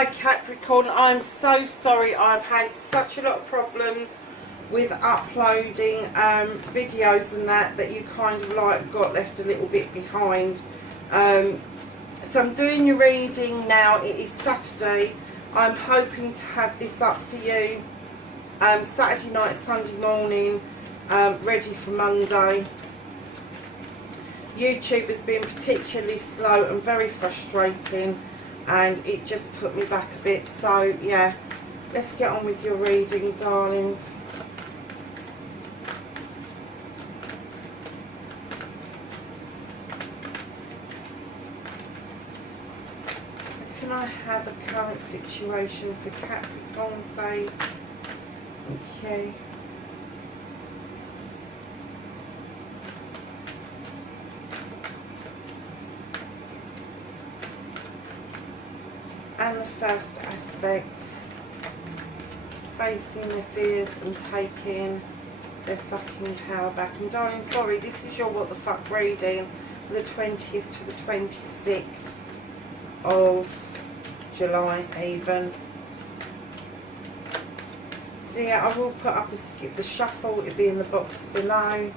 Hi Capricorn, I'm so sorry. I've had such a lot of problems with uploading videos and that you kind of like got left a little bit behind. So I'm doing your reading now. It is Saturday. I'm hoping to have this up for you Saturday night, Sunday morning, ready for Monday. YouTube has been particularly slow and very frustrating, and it just put me back a bit. So yeah, let's get on with your reading, darlings. So can I have a current situation for Capricorn, please? Okay. And the first aspect, facing their fears and taking their fucking power back. And darling, sorry, this is your what the fuck reading for the 20th to the 26th of July even. So yeah, I will put up a skip the shuffle, it'll be in the box below.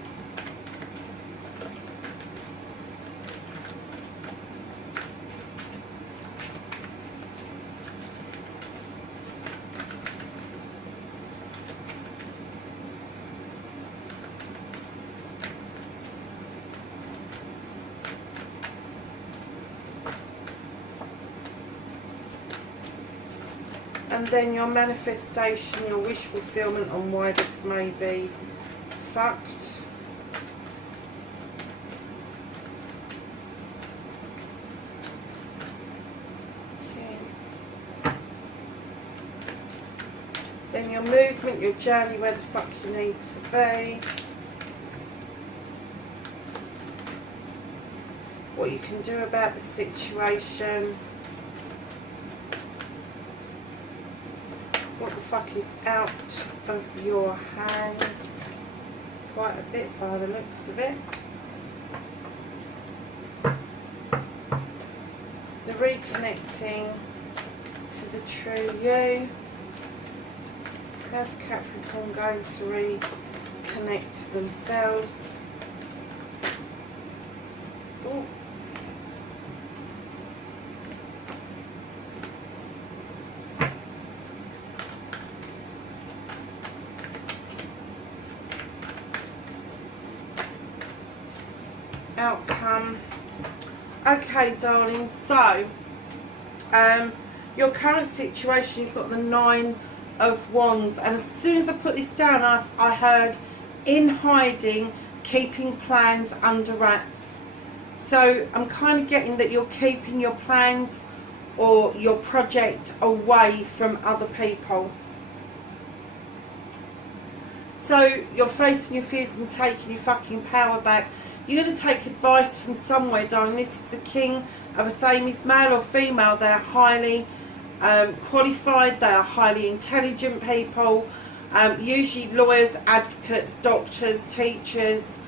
And then your manifestation, your wish fulfillment on why this may be fucked. Okay. Then your movement, your journey, where the fuck you need to be. What you can do about the situation. What the fuck is out of your hands? Quite a bit by the looks of it. The reconnecting to the true you. How's Capricorn going to reconnect to themselves? Ooh. Outcome. Okay, darling, so your current situation, you've got the 9 of Wands, and as soon as I put this down, I heard in hiding, keeping plans under wraps. So I'm kind of getting that you're keeping your plans or your project away from other people. So you're facing your fears and taking your fucking power back. You're going to take advice from somewhere, darling. This is the King of Athames, male or female. They're highly qualified. They are highly intelligent people. Usually lawyers, advocates, doctors, teachers,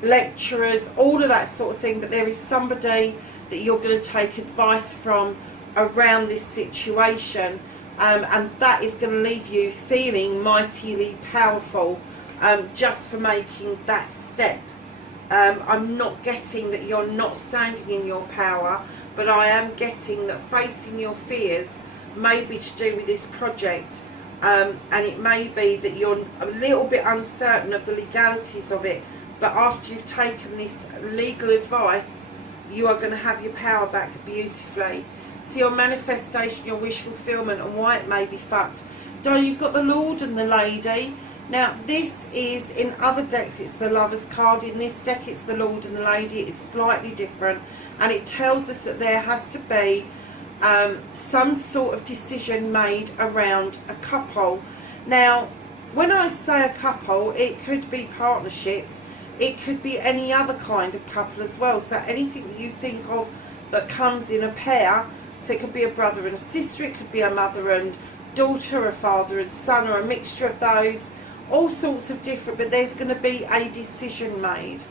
lecturers, all of that sort of thing. But there is somebody that you're going to take advice from around this situation. And that is going to leave you feeling mightily powerful. Just for making that step. I'm not getting that you're not standing in your power, but I am getting that facing your fears may be to do with this project, and it may be that you're a little bit uncertain of the legalities of it, but after you've taken this legal advice, you are going to have your power back beautifully. So your manifestation, your wish fulfillment, and why it may be fucked. Darling, you've got the Lord and the Lady. Now this is, in other decks it's the Lover's card, in this deck it's the Lord and the Lady. It's slightly different, and it tells us that there has to be some sort of decision made around a couple. Now when I say a couple, it could be partnerships, it could be any other kind of couple as well. So anything that you think of that comes in a pair, so it could be a brother and a sister, it could be a mother and daughter, a father and son, or a mixture of those. All sorts of different, but there's going to be a decision made.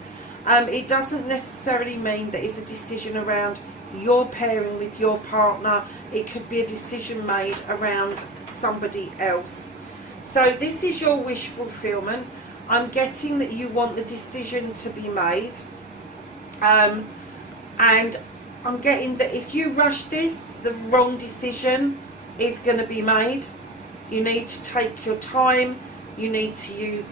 It doesn't necessarily mean that it's a decision around your pairing with your partner. It could be a decision made around somebody else. So this is your wish fulfillment. I'm getting that you want the decision to be made. And I'm getting that if you rush this, the wrong decision is going to be made. You need to take your time. You need to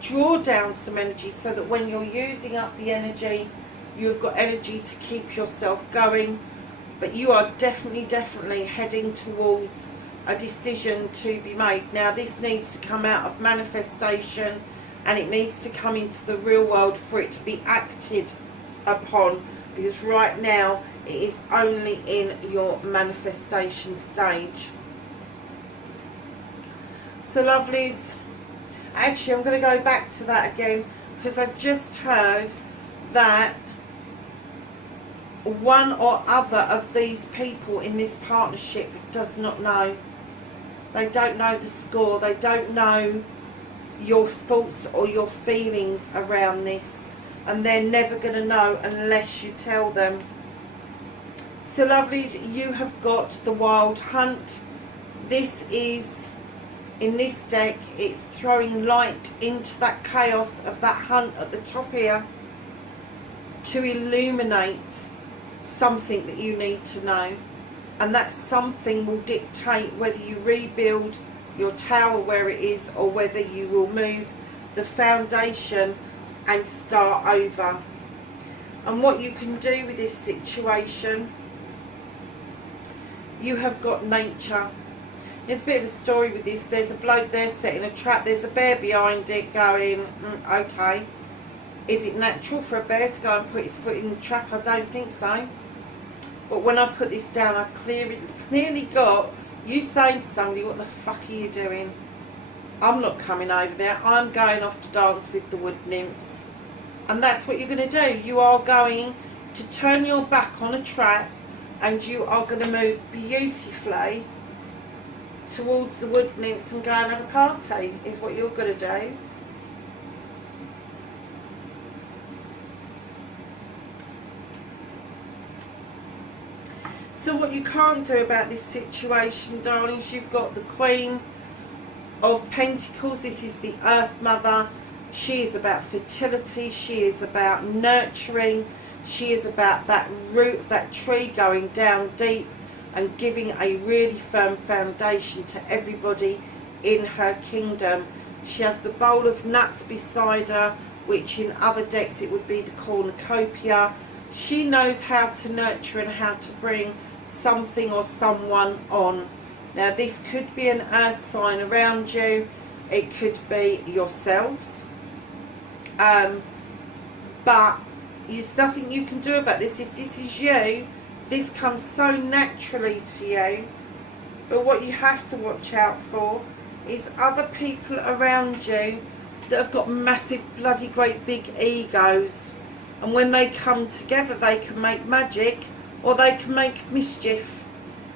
draw down some energy so that when you're using up the energy, you've got energy to keep yourself going. But you are definitely heading towards a decision to be made. Now this needs to come out of manifestation, and it needs to come into the real world for it to be acted upon, because right now it is only in your manifestation stage. So lovelies, actually I'm going to go back to that again, because I've just heard that one or other of these people in this partnership does not know. They don't know the score. They don't know your thoughts or your feelings around this, and they're never going to know unless you tell them. So lovelies, you have got the Wild Hunt. This is, in this deck, it's throwing light into that chaos of that hunt at the top here to illuminate something that you need to know. And that something will dictate whether you rebuild your tower where it is, or whether you will move the foundation and start over. And what you can do with this situation, you have got nature. There's a bit of a story with this. There's a bloke there setting a trap. There's a bear behind it going, okay. Is it natural for a bear to go and put his foot in the trap? I don't think so. But when I put this down, I clearly got you saying to somebody, what the fuck are you doing? I'm not coming over there. I'm going off to dance with the wood nymphs. And that's what you're going to do. You are going to turn your back on a trap, and you are going to move beautifully towards the wood nymphs and go and have a party, is what you're going to do. So what you can't do about this situation, darlings, you've got the Queen of Pentacles. This is the Earth Mother. She is about fertility. She is about nurturing. She is about that root of that tree going down deep and giving a really firm foundation to everybody in her kingdom. She has the bowl of nuts beside her, which in other decks it would be the cornucopia. She knows how to nurture and how to bring something or someone on. Now this could be an earth sign around you. It could be yourselves. But there's nothing you can do about this. If this is you, this comes so naturally to you. But what you have to watch out for is other people around you that have got massive bloody great big egos, and when they come together they can make magic or they can make mischief,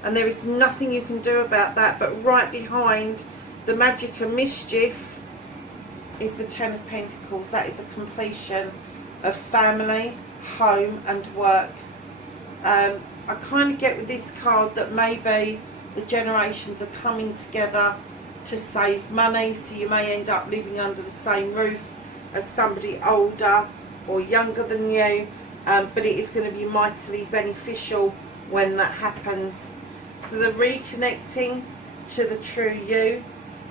and there is nothing you can do about that. But right behind the magic and mischief is the Ten of Pentacles. That is a completion of family, home and work. I kind of get with this card that maybe the generations are coming together to save money, so you may end up living under the same roof as somebody older or younger than you, but it is going to be mightily beneficial when that happens. So the reconnecting to the true you.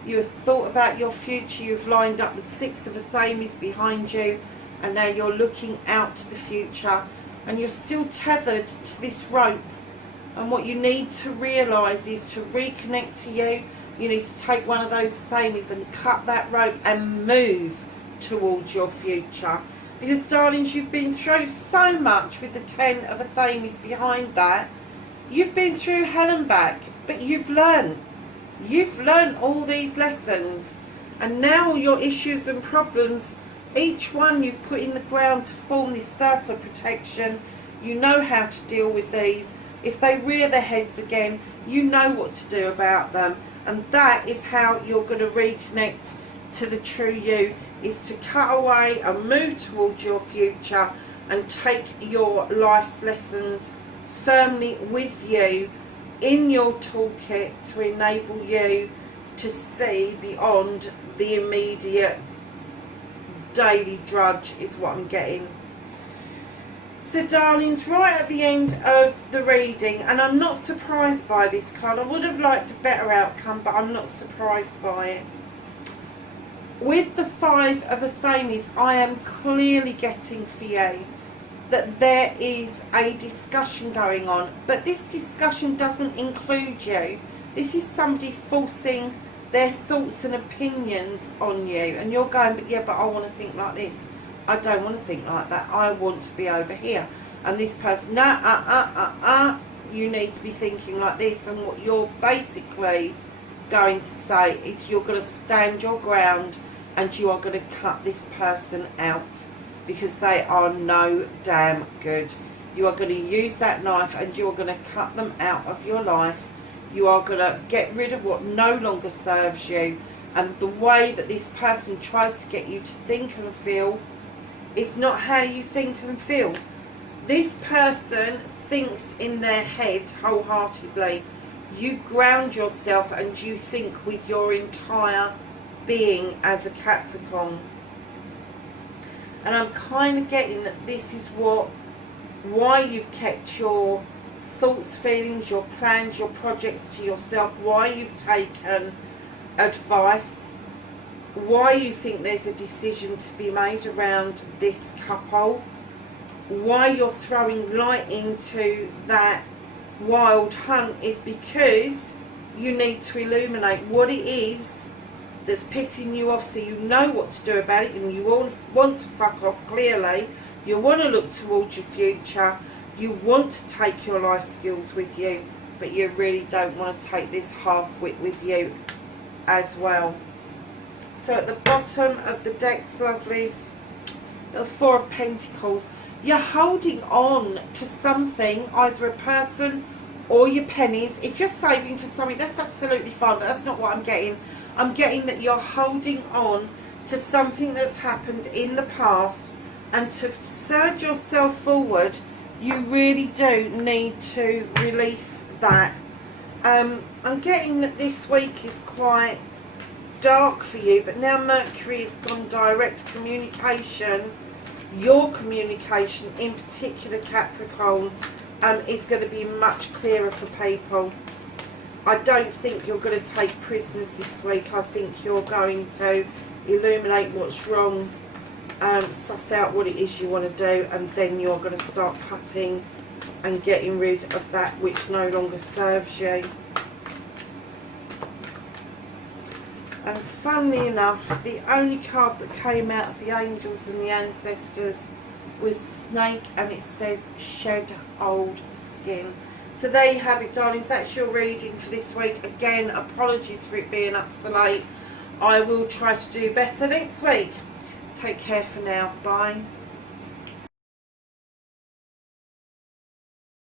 You have thought about your future. You've lined up the Six of Athames behind you, and now you're looking out to the future, and you're still tethered to this rope. And what you need to realise is to reconnect to you. You need to take one of those Athames and cut that rope and move towards your future. Because, darlings, you've been through so much with the Ten of Athames behind that. You've been through hell and back, but you've learned. You've learned all these lessons. And now all your issues and problems, each one you've put in the ground to form this circle of protection. You know how to deal with these. If they rear their heads again, you know what to do about them. And that is how you're going to reconnect to the true you, is to cut away and move towards your future and take your life's lessons firmly with you in your toolkit to enable you to see beyond the immediate daily drudge, is what I'm getting. So darlings, right at the end of the reading, and I'm not surprised by this card. I would have liked a better outcome, but I'm not surprised by it. With the Five of Athames, I am clearly getting for you that there is a discussion going on, but this discussion doesn't include you. This is somebody forcing their thoughts and opinions on you, and you're going, but yeah, but I want to think like this. I don't want to think like that. I want to be over here. And this person, you need to be thinking like this. And what you're basically going to say is you're going to stand your ground and you are going to cut this person out because they are no damn good. You are going to use that knife and you are going to cut them out of your life. You are going to get rid of what no longer serves you. And the way that this person tries to get you to think and feel, it's not how you think and feel. This person thinks in their head wholeheartedly. You ground yourself and you think with your entire being as a Capricorn. And I'm kind of getting that this is why you've kept your thoughts, feelings, your plans, your projects to yourself, why you've taken advice, why you think there's a decision to be made around this couple, why you're throwing light into that wild hunt is because you need to illuminate what it is that's pissing you off, so you know what to do about it, and you all want to fuck off clearly. You want to look towards your future, you want to take your life skills with you, but you really don't want to take this half-wit with you as well. So at the bottom of the decks, lovelies, the Four of Pentacles, you're holding on to something, either a person or your pennies. If you're saving for something, that's absolutely fine, but that's not what I'm getting. I'm getting that you're holding on to something that's happened in the past, and to surge yourself forward, you really do need to release that. I'm getting that this week is quite dark for you, but now Mercury has gone direct communication, your communication in particular, Capricorn, is going to be much clearer for people. I don't think you're going to take prisoners this week. I think you're going to illuminate what's wrong, suss out what it is you want to do, and then you're going to start cutting and getting rid of that which no longer serves you. And funnily enough, the only card that came out of the angels and the ancestors was Snake, and it says shed old skin. So there you have it, darlings. That's your reading for this week. Again, apologies for it being up so late. I will try to do better next week. Take care for now. Bye.